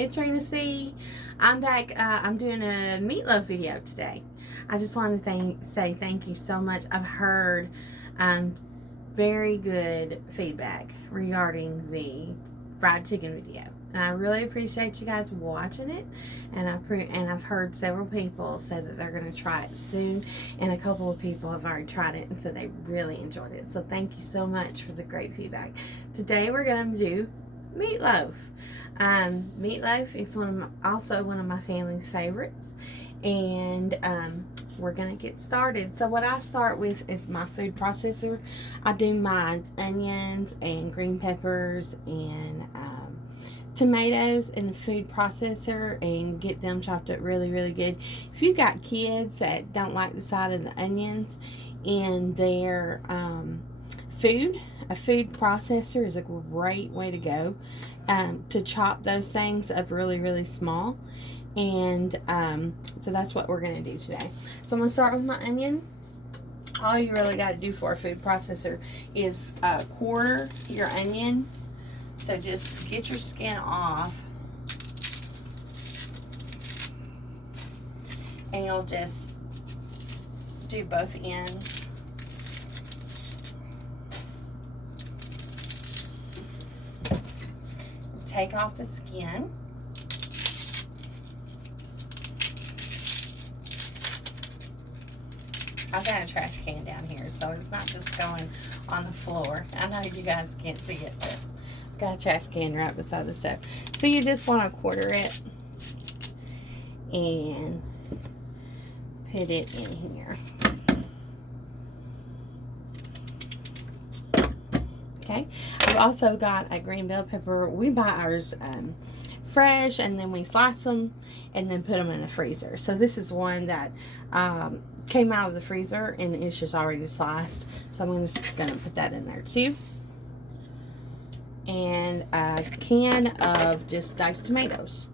It's Rena C. I'm back. I'm doing a Meatloaf video today. I just want to say thank you so much. I've heard um, very good feedback regarding the fried chicken video, and I really appreciate you guys watching it. And I've heard several people say that they're going to try it soon, and a couple of people have already tried it and said they really enjoyed it. So thank you so much for the great feedback. Today we're going to do meatloaf. Meatloaf is also one of my family's favorites, and we're gonna get started. So what I start with is my food processor. I do my onions and green peppers and tomatoes in the food processor and get them chopped up really good. If you got kids that don't like the sight of the onions in their food, a food processor is a great way to go to chop those things up really small. And so that's what we're going to do today. So I'm going to start with my onion. All you really got to do for a food processor is quarter your onion. So just get your skin off, and you'll just do both ends. Take off the skin. I've got a trash can down here, so it's not just going on the floor. I know you guys can't see it, but I've got a trash can right beside the stove. So you just want to quarter it and put it in here. Okay, I've also got a green bell pepper. We buy ours fresh, and then we slice them and then put them in the freezer. So this is one that came out of the freezer and it's just already sliced. So I'm just going to put that in there too. And a can of just diced tomatoes.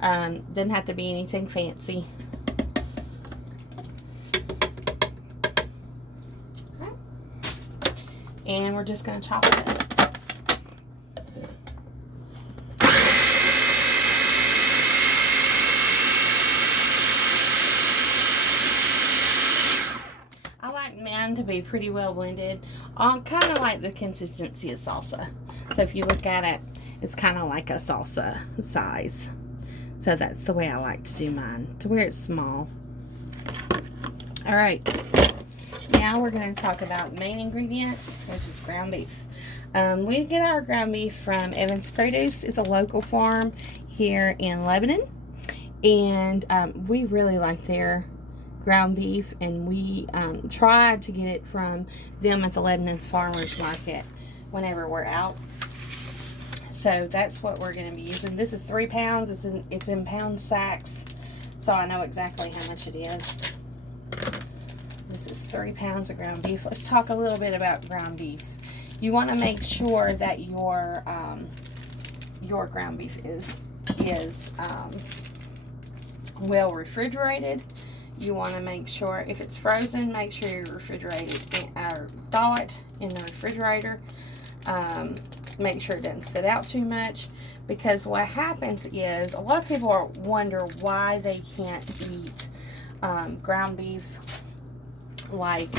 Doesn't have to be anything fancy. Okay. And we're just going to chop it up. To be pretty well blended, kind of like the consistency of salsa. So if you look at it, it's kind of like a salsa size. So that's the way I like to do mine, to where it's small. All right, now we're going to talk about the main ingredient, which is ground beef. We get our ground beef from Evans Produce. It's a local farm here in Lebanon, and we really like their ground beef, and we tried to get it from them at the Lebanon Farmers Market whenever we're out. So that's what we're going to be using. This is 3 pounds. It's in pound sacks, so I know exactly how much it is. This is 3 pounds of ground beef. Let's talk a little bit about ground beef. You want to make sure that your ground beef is well refrigerated. You want to make sure, if it's frozen, make sure you thaw it in the refrigerator. Make sure it doesn't sit out too much, because what happens is a lot of people wonder why they can't eat ground beef like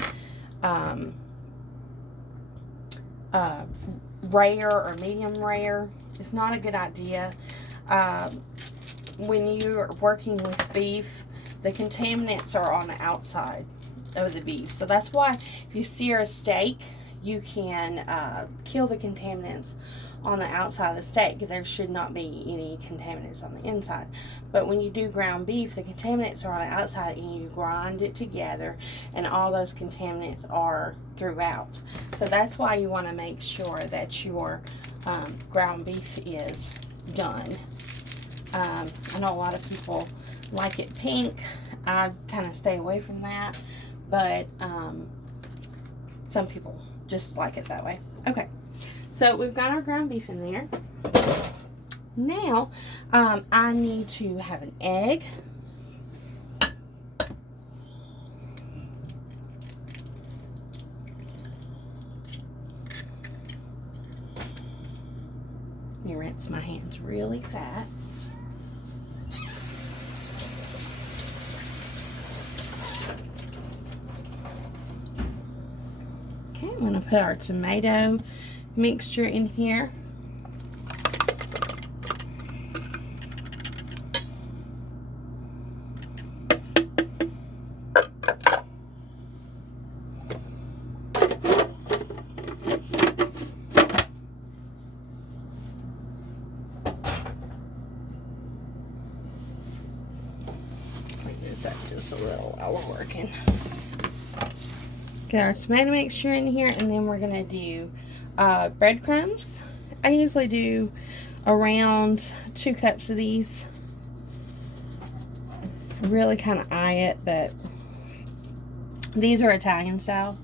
rare or medium rare. It's not a good idea. When you're working with beef, the contaminants are on the outside of the beef. So that's why if you sear a steak, you can kill the contaminants on the outside of the steak. There should not be any contaminants on the inside. But when you do ground beef, the contaminants are on the outside, and you grind it together, and all those contaminants are throughout. So that's why you want to make sure that your ground beef is done. I know a lot of people like it pink. I kind of stay away from that, but some people just like it that way. Okay, so we've got our ground beef in there. Now I need to have an egg. Let me rinse my hands really fast. put our tomato mixture in here. Just a little while we're working. Get our tomato mixture in here, and then we're gonna do breadcrumbs. I usually do around 2 cups of these. I really kind of eye it, but these are Italian style,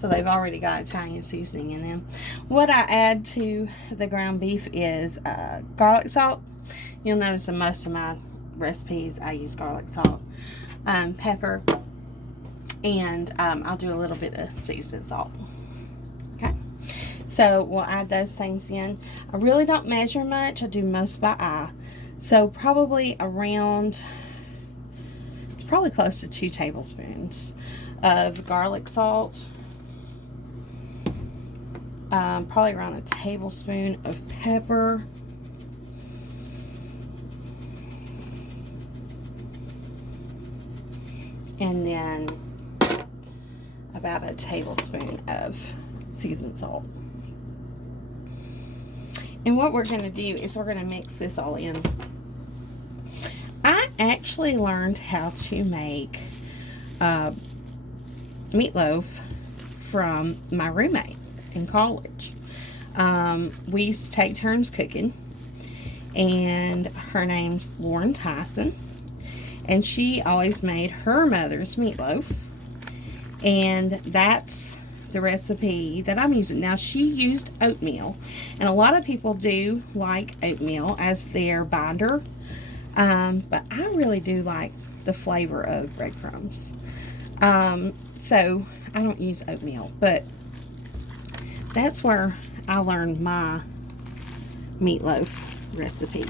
so they've already got Italian seasoning in them. What I add to the ground beef is garlic salt. You'll notice in most of my recipes I use garlic salt, pepper, and I'll do a little bit of seasoned salt. Okay, so we'll add those things in. I really don't measure much. I do most by eye, so probably around, it's probably close to 2 tablespoons of garlic salt, probably around a tablespoon of pepper, and then about a tablespoon of seasoned salt. And what we're going to do is we're going to mix this all in. I actually learned how to make meatloaf from my roommate in college. We used to take turns cooking, and her name's Lauren Tyson. And she always made her mother's meatloaf. And that's the recipe that I'm using. Now, she used oatmeal. And a lot of people do like oatmeal as their binder. But I really do like the flavor of breadcrumbs. So, I don't use oatmeal. But that's where I learned my meatloaf recipe.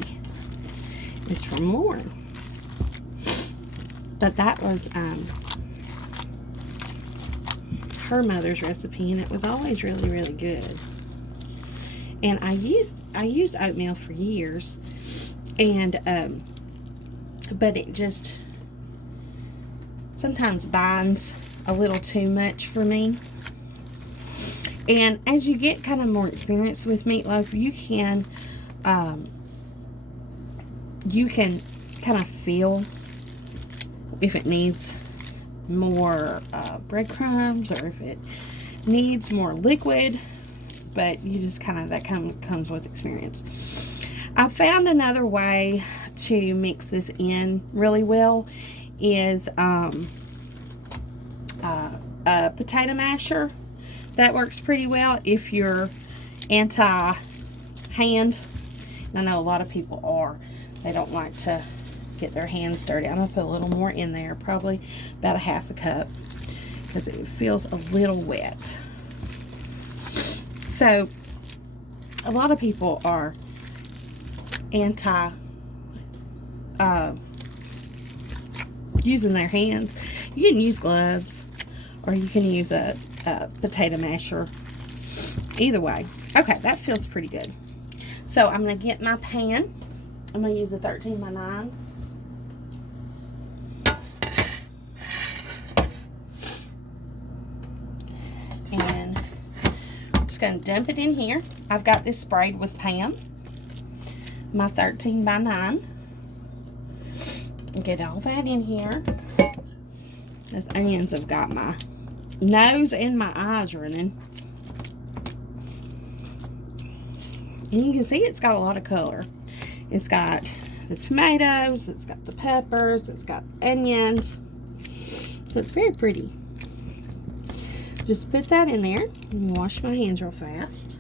It's from Lauren. But that was her mother's recipe, and it was always really, really good. And I used oatmeal for years, and but it just sometimes binds a little too much for me. And as you get kind of more experience with meatloaf, you can kind of feel if it needs more breadcrumbs or if it needs more liquid, but you just that comes with experience. I found another way to mix this in really well is a potato masher. That works pretty well if you're anti-hand. I know a lot of people are. They don't like to get their hands dirty. I'm going to put a little more in there, probably about a half a cup, because it feels a little wet. So, a lot of people are anti using their hands. You can use gloves, or you can use a potato masher. Either way. Okay, that feels pretty good. So, I'm going to get my pan. I'm going to use a 13 by 9. And I'm just going to dump it in here. I've got this sprayed with Pam, my 13 by 9. Get all that in here. Those onions have got my nose and my eyes running. And you can see it's got a lot of color. It's got the tomatoes, it's got the peppers, it's got the onions. So it's very pretty. Just put that in there and wash my hands real fast.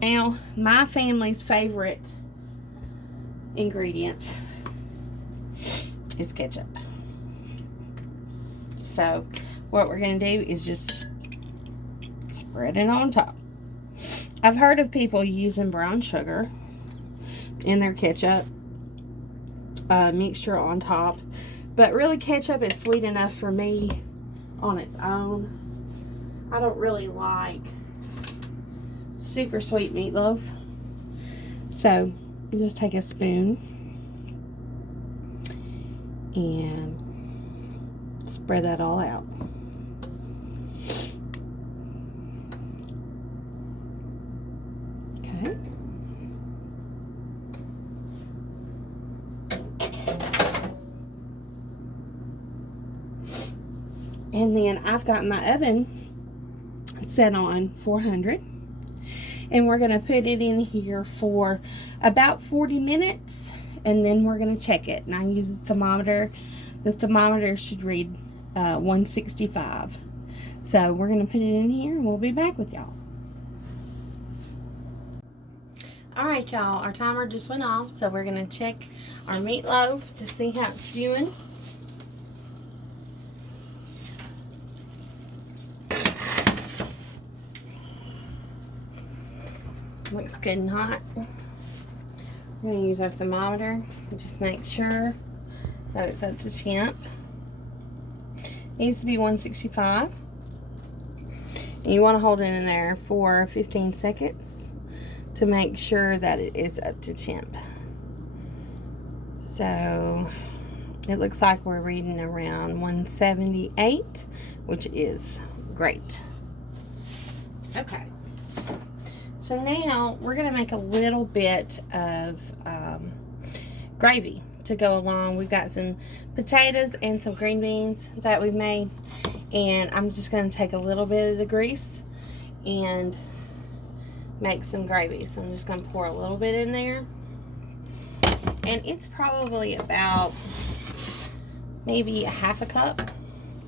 Now, my family's favorite ingredient is ketchup. So, what we're going to do is just spread it on top. I've heard of people using brown sugar in their ketchup mixture on top, but really ketchup is sweet enough for me on its own. I don't really like super sweet meatloaf, so just take a spoon and spread that all out. Okay. And then I've got my oven set on 400. And we're going to put it in here for about 40 minutes. And then we're going to check it. And I use the thermometer. The thermometer should read 165. So we're going to put it in here and we'll be back with y'all. Alright y'all, our timer just went off. So we're going to check our meatloaf to see how it's doing. Looks good and hot. We're going to use our thermometer and just make sure that it's up to temp. Needs to be 165. And you want to hold it in there for 15 seconds to make sure that it is up to temp. So it looks like we're reading around 178, which is great. Okay. So now we're going to make a little bit of gravy to go along. We've got some potatoes and some green beans that we've made. And I'm just going to take a little bit of the grease and make some gravy. So I'm just going to pour a little bit in there. And it's probably about maybe a half a cup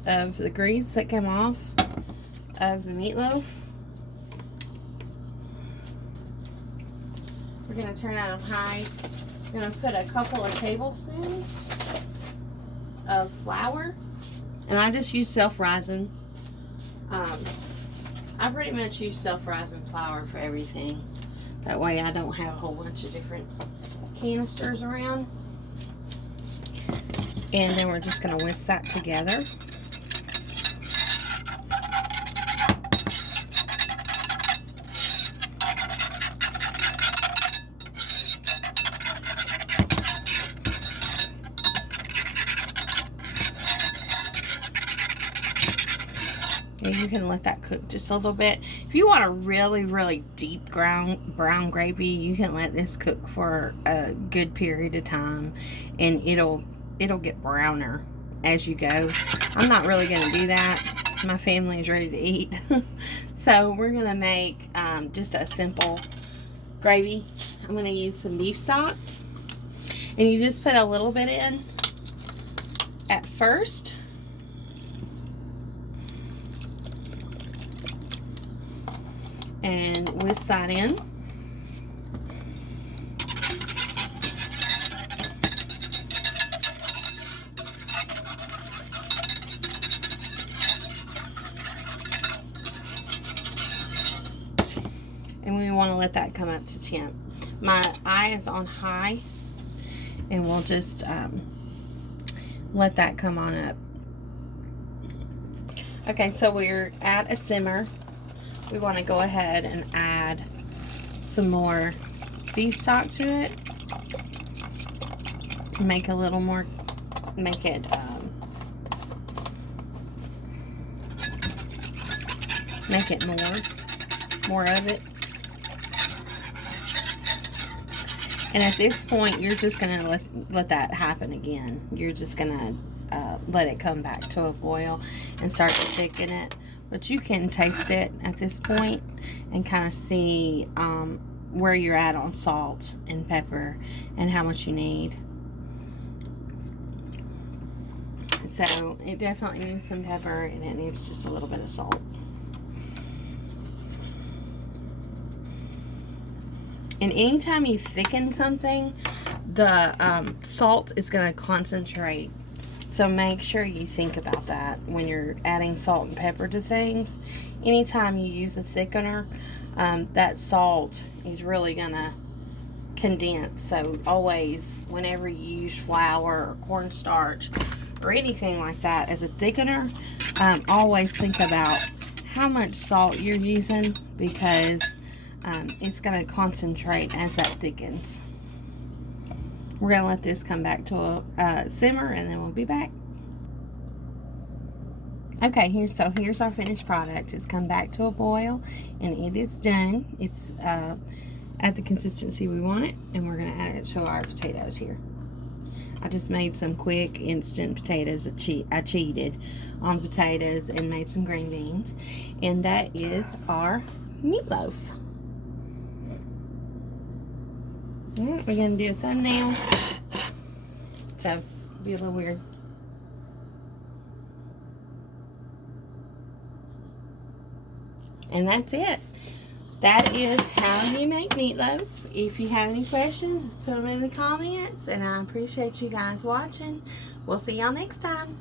of the grease that came off of the meatloaf. We're going to turn that on high. We're going to put a couple of tablespoons of flour. And I just use self-rising. I pretty much use self-rising flour for everything. That way I don't have a whole bunch of different canisters around. And then we're just going to whisk that together. You can let that cook just a little bit. If you want a really, really deep brown gravy, you can let this cook for a good period of time, and it'll get browner as you go. I'm not really going to do that. My family is ready to eat. So we're going to make just a simple gravy. I'm going to use some beef stock, and you just put a little bit in at first. And whisk that in. And we want to let that come up to temp. My eye is on high, and we'll just let that come on up. Okay, so we're at a simmer. We want to go ahead and add some more beef stock to it. Make a little more, make it more of it. And at this point, you're just gonna let that happen again. You're just gonna let it come back to a boil and start to thicken it. But you can taste it at this point and kind of see where you're at on salt and pepper and how much you need. So it definitely needs some pepper, and it needs just a little bit of salt. And anytime you thicken something, the salt is going to concentrate So make sure you think about that when you're adding salt and pepper to things. Anytime you use a thickener, that salt is really going to condense. So always, whenever you use flour or cornstarch or anything like that as a thickener, always think about how much salt you're using, because it's going to concentrate as that thickens. We're going to let this come back to a simmer, and then we'll be back. Okay, here's our finished product. It's come back to a boil, and it is done. It's at the consistency we want it, and we're going to add it to our potatoes here. I just made some quick instant potatoes. I cheated on the potatoes and made some green beans, and that is our meatloaf. All right, we're going to do a thumbnail, so it'll be a little weird. And that's it. That is how you make meatloaf. If you have any questions, put them in the comments, and I appreciate you guys watching. We'll see y'all next time.